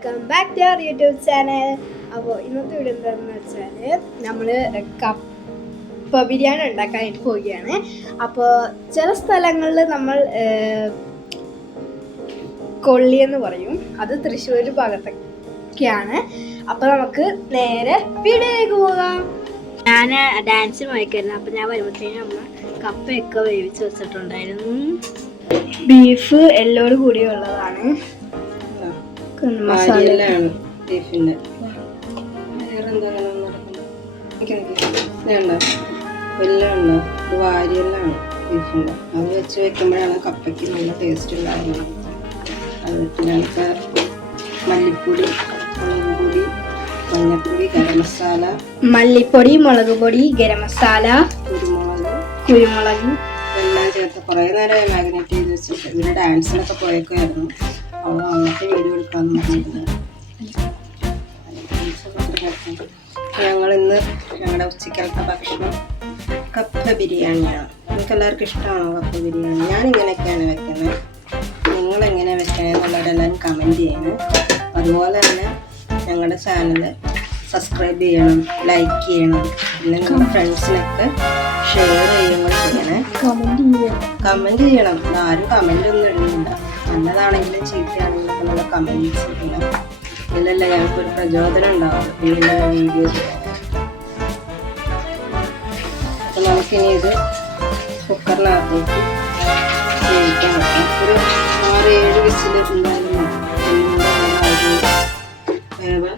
Welcome back to our YouTube channel. അപ്പോൾ ഇന്നത്തെ video എന്താണെന്ന് വെച്ചാൽ നമ്മൾ കപ്പ ബിരിയാണി ഉണ്ടാക്കാനായിട്ട് പോവുകയാണ്. അപ്പോൾ ചില സ്ഥലങ്ങളിൽ നമ്മൾ കൊള്ളി എന്ന് പറയും, അത് തൃശ്ശൂർ ഭാഗത്തൊക്കെയാണ്. അപ്പോൾ നമുക്ക് നേരെ വീഡിയോയിലേക്ക് പോകാം. ഞാൻ ഡാൻസിന് പോയിക്കായിരുന്നു. അപ്പോൾ ഞാൻ വരുമ്പോഴത്തേനും നമ്മൾ കപ്പയൊക്കെ വേവിച്ച് വെച്ചിട്ടുണ്ടായിരുന്നു. ബീഫ് എല്ലോട് കൂടിയുള്ളതാണ്. എല്ലാം വാരിയെല്ലാണ് ബീഫിൻ്റെ. അത് വെച്ച് വെക്കുമ്പോഴാണ് കപ്പയ്ക്ക് നല്ല ടേസ്റ്റ് ഉണ്ടാകുന്നത്. അതിട്ട് നമുക്ക് മല്ലിപ്പൊടി, മുളക് പൊടി, മഞ്ഞൾപ്പൊടി, ഗരം മസാല, മല്ലിപ്പൊടി, മുളക് പൊടി, ഗരം മസാല, കുരുമുളക് എല്ലാം ചേർത്ത് കുറേ നേരം മാഗ്നേറ്റ് ചെയ്ത് വെച്ചിട്ട് ഇവര് ഡാൻസിനൊക്കെ പോയേക്കുമായിരുന്നു. അവൾ വന്നിട്ട് വീഡിയോ എടുക്കാമെന്ന് പറഞ്ഞിരുന്നത്. ഞങ്ങൾ ഇന്ന് ഞങ്ങളുടെ ഉച്ചക്കലത്തെ ഭക്ഷണം കപ്പ ബിരിയാണിയാണ്. നിങ്ങൾക്ക് എല്ലാവർക്കും ഇഷ്ടമാണോ കപ്പ ബിരിയാണി? ഞാനിങ്ങനെയൊക്കെയാണ് വെക്കുന്നത്. നിങ്ങളെങ്ങനെ വെക്കണേ എന്നുള്ളവരെല്ലാവരും കമൻറ്റ് ചെയ്യണം. അതുപോലെ തന്നെ ഞങ്ങളുടെ ചാനൽ സബ്സ്ക്രൈബ് ചെയ്യണം, ലൈക്ക് ചെയ്യണം, പിന്നെ നിങ്ങളുടെ ഫ്രണ്ട്സിനൊക്കെ ഷെയർ ചെയ്യുമ്പോൾ ചെയ്യണേ. കമൻറ്റ് ചെയ്യണം. ആരും കമൻ്റ് ഒന്നും ഇടുന്നില്ല. നല്ലതാണെങ്കിലും ചീത്തയാണെങ്കിലും ഒക്കെ നമ്മൾ കമൻറ്റ് ചെയ്യണം. ഇതിലല്ല ഞങ്ങൾക്കൊരു പ്രചോദനം ഉണ്ടാവും പിന്നെ വീഡിയോ ചെയ്യാൻ. അപ്പോൾ നമുക്കിനി ഇത് കുക്കറിനകത്തേക്ക് വേവിക്കാൻ വെക്കാം. ഒരു 6-7 വിസിൽ എന്തായാലും വേവ്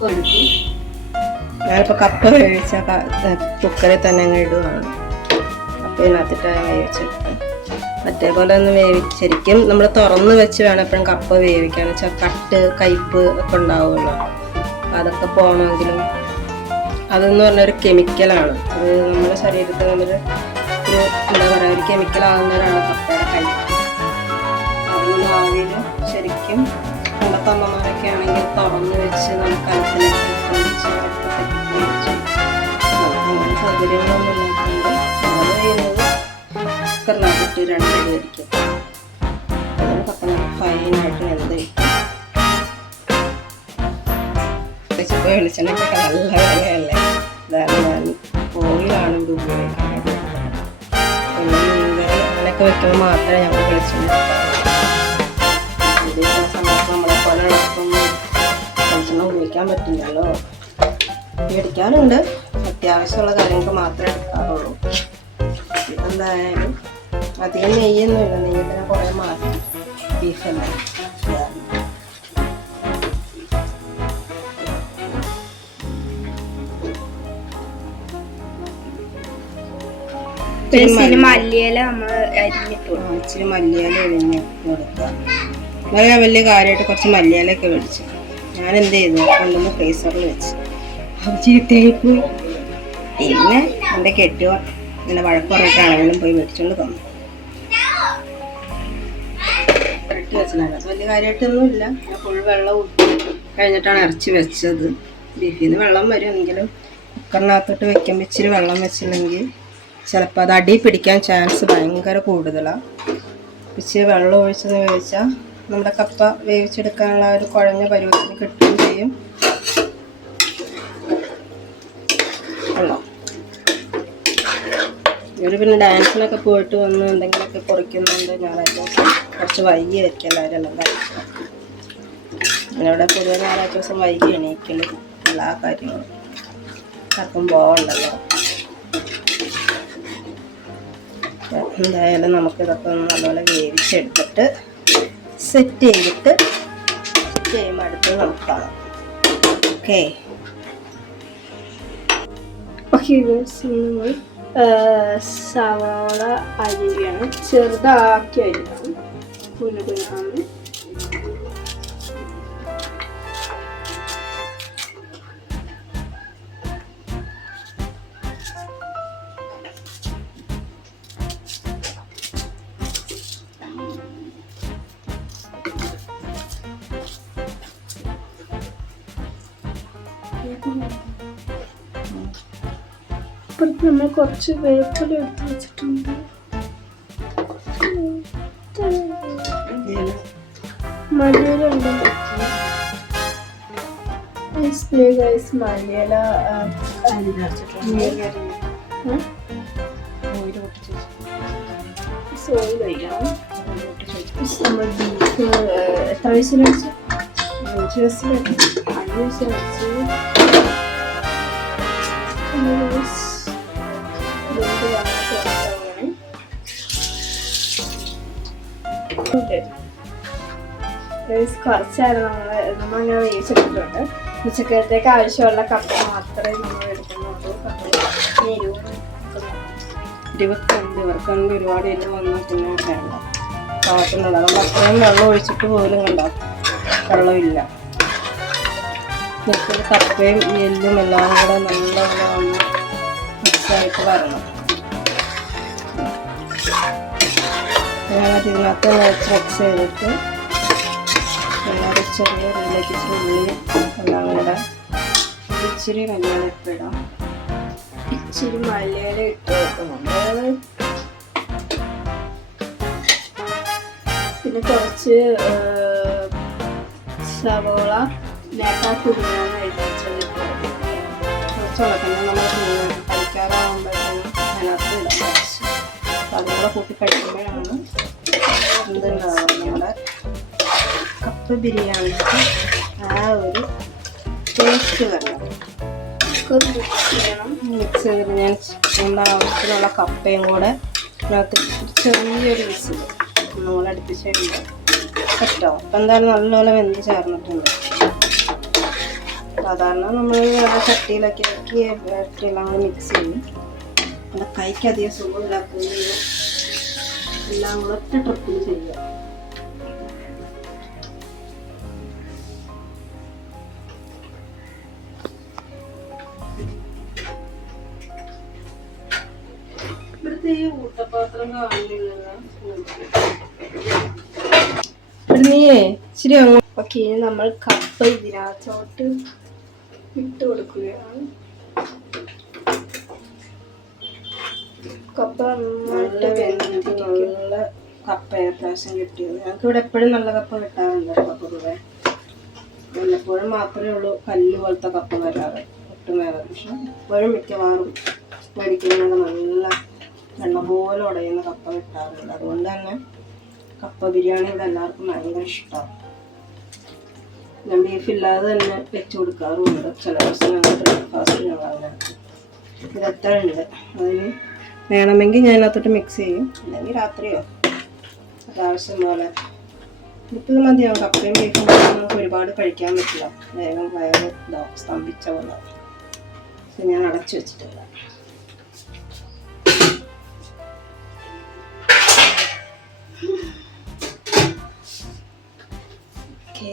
കൊടുക്കും. ഞാനിപ്പോൾ കപ്പ വേവിച്ച കുക്കറിൽ തന്നെ അങ്ങ് ഇടുകയാണ്. കപ്പയിനകത്തിട്ട് വേവിച്ചെടുത്ത് മറ്റേപോലെ ഒന്ന് ശരിക്കും നമ്മൾ തുറന്ന് വെച്ച് വേണം എപ്പോഴും കപ്പ വേവിക്കാൻ. വെച്ചാൽ കയ്പ്പ് ഒക്കെ ഉണ്ടാവുമല്ലോ, അതൊക്കെ പോകണമെങ്കിലും. അതെന്ന് പറഞ്ഞൊരു കെമിക്കലാണ്. അത് നമ്മുടെ ശരീരത്തിൽ ഒരു എന്താ പറയുക, ഒരു കെമിക്കലാകുന്നവരാണ് കപ്പയുടെ കയ്പ്പ്. അതുകൊണ്ട് ആദ്യം ശരിക്കും നമ്മുടെ അമ്മമാരൊക്കെ ആണെങ്കിൽ തുറന്ന് വെച്ച് നമുക്ക് കലത്തിലൊക്കെ അങ്ങനെ സൗകര്യങ്ങളൊന്നും ഇല്ലാത്തതുകൊണ്ട് അത് ചെയ്യുന്നത് കുക്കറിനകത്തിട്ട് 2 അടി അടിക്കും. അതിന് കപ്പ ഫൈനായിട്ട് വെന്ത് കിട്ടും. ഇപ്പോൾ വെളിച്ചെണ്ണയ്ക്കൊക്കെ നല്ല വിലയല്ലേ. അതാണ് ഞാൻ ഓയിലാണ് ഇത് ഉപയോഗിക്കുന്നത്. പിന്നെ മീൻകറി അങ്ങനെയൊക്കെ വെക്കുമ്പോൾ മാത്രമേ ഞങ്ങൾ വെളിച്ചെണ്ണ ഇത് ചില സമയത്ത് നമ്മളെ പോലെ എളുപ്പമൊന്നും വെളിച്ചെണ്ണ ഉപയോഗിക്കാൻ പറ്റില്ലല്ലോ. മേടിക്കാറുണ്ട്, അത്യാവശ്യമുള്ള കാര്യങ്ങൾക്ക് മാത്രമേ എടുക്കാറുള്ളൂ. എന്തായാലും അധികം നെയ്യൊന്നുമില്ല. നെയ്യത്തിന് കുറേ മാറ്റി ബീഫല്ല. മല്ലിയില നമ്മൾ അരിഞ്ഞിട്ടു, ഇച്ചിരി മല്ലിയില ഒഴിഞ്ഞ് കൊടുക്കുക. എന്നാൽ ഞാൻ വലിയ കാര്യമായിട്ട് കുറച്ച് മല്ലിയിലൊക്കെ മേടിച്ചു. ഞാൻ എന്ത് ചെയ്തു, കൊണ്ടുവന്ന് ഫ്രീസറിൽ വെച്ച് അത് ചീത്തയായിപ്പോയി. പിന്നെ എൻ്റെ കെട്ടിയോ ഇങ്ങനെ വഴക്ക് പറഞ്ഞിട്ടാണെങ്കിലും പോയി മേടിച്ചുകൊണ്ട് തന്നു. ഇറക്കി വെച്ചിട്ടുണ്ട്. അത് വലിയ കാര്യമായിട്ടൊന്നുമില്ല. ഞാൻ ഫുൾ വെള്ളം ഊറ്റി കഴിഞ്ഞിട്ടാണ് ഇറച്ചി വെച്ചത്. ബീഫിൽ നിന്ന് വെള്ളം വരുമെങ്കിലും കുക്കറിനകത്തോട്ട് വെക്കുമ്പോൾ ഇച്ചിരി വെള്ളം വെച്ചില്ലെങ്കിൽ ചിലപ്പോൾ അത് അടി പിടിക്കാൻ ചാൻസ് ഭയങ്കര കൂടുതലാണ്. ഇച്ചിരി വെള്ളം ഒഴിച്ചെന്ന് വേവിച്ചാൽ നമ്മുടെ കപ്പ വേവിച്ചെടുക്കാനുള്ള ഒരു കുഴഞ്ഞ പരുവത്തിന് കിട്ടുകയും ചെയ്യും. വെള്ളം ഇവർ പിന്നെ ഡാൻസിനൊക്കെ പോയിട്ട് വന്ന് എന്തെങ്കിലുമൊക്കെ പൊറിക്കുന്നുണ്ട്. ഞായറാഴ്ച ദിവസം കുറച്ച് വൈകിയായിരിക്കും എല്ലാവരും എല്ലാം കഴിക്കുക. ഞാനിവിടെ പൊതുവെ ഞായറാഴ്ച ദിവസം വൈകി എണീക്കലും എല്ലാ കാര്യങ്ങളും ആർക്കും പോകണ്ടല്ലോ. എന്തായാലും നമുക്കിതൊക്കെ ഒന്ന് നല്ലപോലെ വേവിച്ചെടുത്തിട്ട് സെറ്റ് ചെയ്തിട്ട് ചെയ്യുമ്പോൾ അടുത്ത് നമുക്ക് കാണാം. ഓക്കെ സവാള അരിയാണ്, ചെറുതാക്കി അരിയാണ്. കുനുകുനാണ് ഇപ്പുറത്ത് നമ്മൾ കുറച്ച് വേപ്പില എടുത്ത് വെച്ചിട്ടുണ്ട്. മല്ലിയില ഉണ്ട്. മല്ലിയില സോയിൽ കഴിക്കണം. നമ്മൾ ബീഫ് എത്ര വിസിലടിച്ചു? 5 വിസിലടിച്ചു. 5 വിസിലടിച്ച് കുറച്ചായിരുന്നു നമ്മളിങ്ങനെ വേവിച്ചെടുത്തിട്ടുണ്ട്. ഉച്ചക്കലത്തേക്ക് ആവശ്യമുള്ള കപ്പ മാത്രമേ നമ്മൾ എടുക്കുന്നുള്ളൂ. ഇവർക്കുണ്ട് ഒരുപാട് എല്ലാം വന്നാൽ പിന്നെ വേണ്ട പാകത്തിനുള്ള നമ്മൾ അത്രയും വെള്ളം ഒഴിച്ചിട്ട് പോലും കണ്ടോ വെള്ളമില്ല. കപ്പയും എല്ലും എല്ലാം കൂടെ നല്ലപോലെ ഒന്ന് മിക്സായിട്ട് വരണം. ഞാനത് ഇതിനകത്ത് മിക്സ് ചെയ്തിട്ട് ചെറിയ ഉള്ളിലേക്ക് ഇച്ചിരി ഉള്ളിയും എല്ലാം കൂടെ ഇച്ചിരി മല്ലിയില ഇട്ടിടാം. ഇച്ചിരി മല്ലിയില ഇട്ട് വെക്കുന്നുണ്ട്. പിന്നെ കുറച്ച് സവോള കുടിയാണ് കഴിച്ചത്. കുറച്ചുള്ള പിന്നെ നമ്മൾ കഴിക്കാറാകുമ്പോഴത്തേനും അതിനകത്ത് ഇടാൻ കുറച്ച് അതും കൂടെ കൂട്ടി കഴിക്കുമ്പോഴാണ് എന്തുണ്ടാവുക നമ്മുടെ കപ്പ ബിരിയാണിക്ക് ആ ഒരു ടേസ്റ്റ് വരണം. മിക്സ് ചെയ്തിട്ട് ഞാൻ നമ്മുടെ ആവശ്യത്തിനുള്ള കപ്പയും കൂടെ അതിനകത്ത് ചെറിയൊരു വിസിൽ നമ്മൾ അടുപ്പിച്ച് കഴിയുമ്പോൾ പറ്റോ. അപ്പം എന്തായാലും നല്ലപോലെ വെന്ത് ചേർന്നിട്ടുണ്ട്. സാധാരണ നമ്മൾ വേറെ ചട്ടിയിലൊക്കെ ഇറക്കി എല്ലാം കൂടെ മിക്സ് ചെയ്യും. നമ്മുടെ കൈക്ക് അധികം സുഖമില്ലാത്തത് എല്ലാം കൂടെ ഒറ്റ ട്രിപ്പിൽ ചെയ്യുക. ഇവിടുത്തെ ഈ ഊട്ടപാത്രം കാണുന്നില്ല. നീയേ ശരി അങ്ങോട്ട്. ഓക്കെ, ഇനി നമ്മൾ കപ്പ ഇതിനകത്തോട്ട് ഇട്ട് കൊടുക്കുകയാണ്. കപ്പ നല്ല കപ്പ പ്രാവശ്യം കിട്ടിയത്. ഞങ്ങൾക്ക് ഇവിടെ എപ്പോഴും നല്ല കപ്പ കിട്ടാറുണ്ട്. കപ്പ പൊതുവെ വല്ലപ്പോഴും മാത്രമേ ഉള്ളൂ കല്ല് പോലത്തെ കപ്പ വരാറ്. ഒട്ടും വേറെ പക്ഷെ എപ്പോഴും മിക്കവാറും മേടിക്കുന്നത് നല്ല എണ്ണ പോലെ ഉടയുന്ന കപ്പ കിട്ടാറുണ്ട്. അതുകൊണ്ട് തന്നെ കപ്പ ബിരിയാണി ഇവിടെ എല്ലാവർക്കും ഭയങ്കര ഇഷ്ടമാണ്. ഞാൻ ബീഫില്ലാതെ തന്നെ വെച്ച് കൊടുക്കാറുമുണ്ട്. ചില ദിവസം ഞങ്ങൾ ബ്രേക്ക്ഫാസ്റ്റ് ഞങ്ങൾ അതിനകത്ത് ഇതെത്ര ഉണ്ട്. അതിന് വേണമെങ്കിൽ ഞാൻ അതിനകത്തോട്ട് മിക്സ് ചെയ്യും, അല്ലെങ്കിൽ രാത്രിയോ അത്യാവശ്യം പോലെ. ഇപ്പോൾ ഇത് മതിയാവും. കപ്പയും ബീഫും നമുക്ക് ഒരുപാട് കഴിക്കാൻ പറ്റില്ല, വേഗം വയറ് ഇതാവും, സ്തംഭിച്ച പോലെ. ഞാൻ അടച്ചു വെച്ചിട്ടില്ല. ഓക്കെ,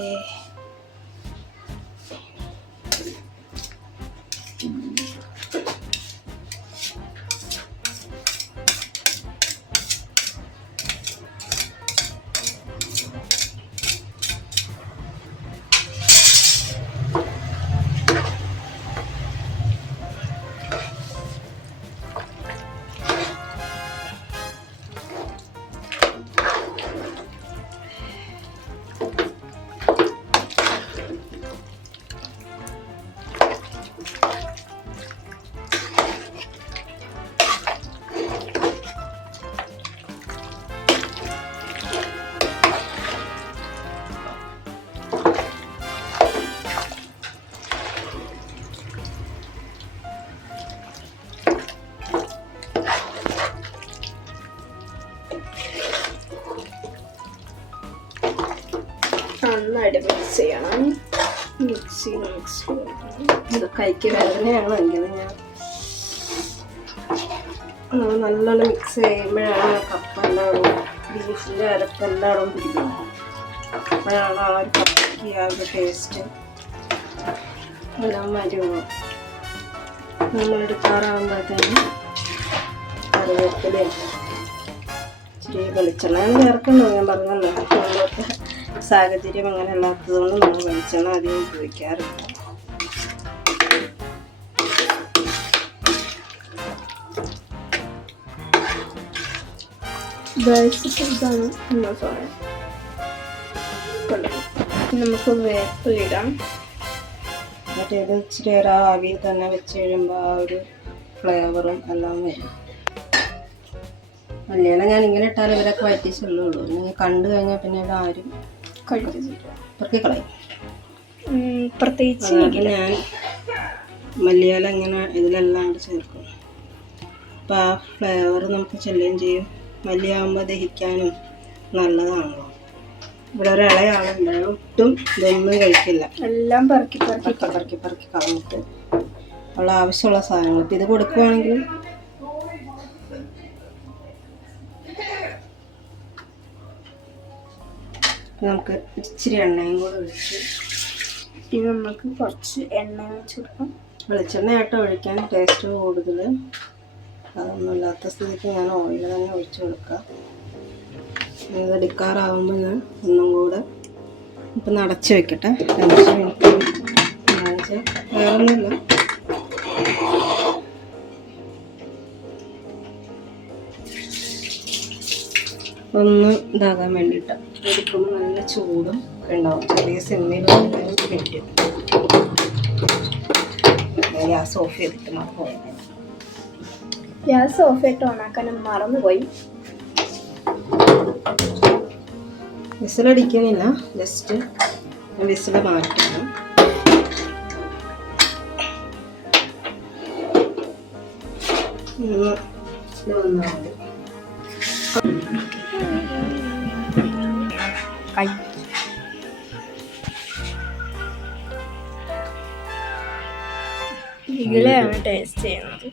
നന്നായിട്ട് മിക്സ് ചെയ്യണം. മിക്സ് ഇത് കൈക്ക് വേദനയാണെങ്കിലും ഞാൻ നല്ലോണം മിക്സ് ചെയ്യുമ്പോഴാണ് കപ്പ എല്ലാവരും ബീഫിൻ്റെ അരപ്പ് എല്ലായിടവും പിടിക്കുന്നത്. അപ്പോഴാണ് ആ ഒരു കപ്പയ്ക്ക് ആ ഒരു ടേസ്റ്റ് എല്ലാം വരുള്ളൂ. നമ്മളെടുക്കാറാകുമ്പോഴത്തേനും കറിവേപ്പിലയും ഇച്ചിരി വെളിച്ചെണ്ണയാണ് ചേർക്കുന്നത്. ഞാൻ പറഞ്ഞല്ലോ, നമ്മളൊക്കെ സാഹചര്യം അങ്ങനെ അല്ലാത്തതുകൊണ്ട് നമ്മൾ വെളിച്ചെണ്ണ അധികം ഉപയോഗിക്കാറില്ല. ഇതാണ് നമുക്ക് വേപ്പ് ഇടാം. മറ്റേത് ഇച്ചിരി നേരം ആവിയിൽ തന്നെ വെച്ച് കഴിയുമ്പോൾ ആ ഒരു ഫ്ലേവറും എല്ലാം വരും. മല്ലിയില ഞാൻ ഇങ്ങനെ ഇട്ടാൽ ഇവരൊക്കെ വറ്റിച്ചുള്ളൂ. നിങ്ങൾ കണ്ടു കഴിഞ്ഞാൽ പിന്നെ ഇവരാരും ഇവർക്ക് കളയും. പ്രത്യേകിച്ച് ഞാൻ മല്ലിയില ഇങ്ങനെ ഇതിലെല്ലാം കൂടി ചേർക്കും. അപ്പോൾ ആ ഫ്ലേവർ നമുക്ക് ചെല്ലുകയും ചെയ്യും. മല്ലിയാകുമ്പോൾ ദഹിക്കാനും നല്ലതാണല്ലോ. ഇവിടെ ഒരു ഇളയാളുണ്ട്, ഒട്ടും ഇതൊന്നും കഴിക്കില്ല. എല്ലാം പെറുക്കി കളഞ്ഞിട്ട് ഉള്ള ആവശ്യമുള്ള സാധനങ്ങൾ ഇപ്പം ഇത് കൊടുക്കുവാണെങ്കിൽ നമുക്ക് ഇച്ചിരി എണ്ണയും കൂടെ ഒഴിച്ച് ഇത് നമുക്ക് കുറച്ച് എണ്ണ ഒഴിച്ച് കൊടുക്കാം. വെളിച്ചെണ്ണയായിട്ട് ഒഴിക്കാൻ ടേസ്റ്റ് കൂടുതൽ. അതൊന്നും ഇല്ലാത്ത സ്ഥിതിക്ക് ഞാൻ ഓയിൽ തന്നെ ഒഴിച്ച് കൊടുക്കാം. ഇത് എടുക്കാറാവുമ്പോൾ ഞാൻ ഒന്നും കൂടെ ഇപ്പം അടച്ച് വെക്കട്ടെ. 5 മിനിറ്റ് വേറൊന്നുമില്ല. ഒന്ന് ഇതാകാൻ വേണ്ടിയിട്ട് എടുക്കുമ്പോൾ നല്ല ചൂടും ഉണ്ടാവും. ചെറിയ സിമ്മിൽ പറ്റും. ഗ്യാസ് ഓഫ് ചെയ്തിട്ട് മറന്നു. ഗ്യാസ് ഓഫ് ചെയ്തിട്ട് ഓണാക്കാൻ മറന്നുപോയി. വിസിലടിക്കണില്ല, ജസ്റ്റ് വിസിൽ മാറ്റണം. വന്നാൽ ഇതിലാണ് ടേസ്റ്റ് ചെയ്യുന്നത്.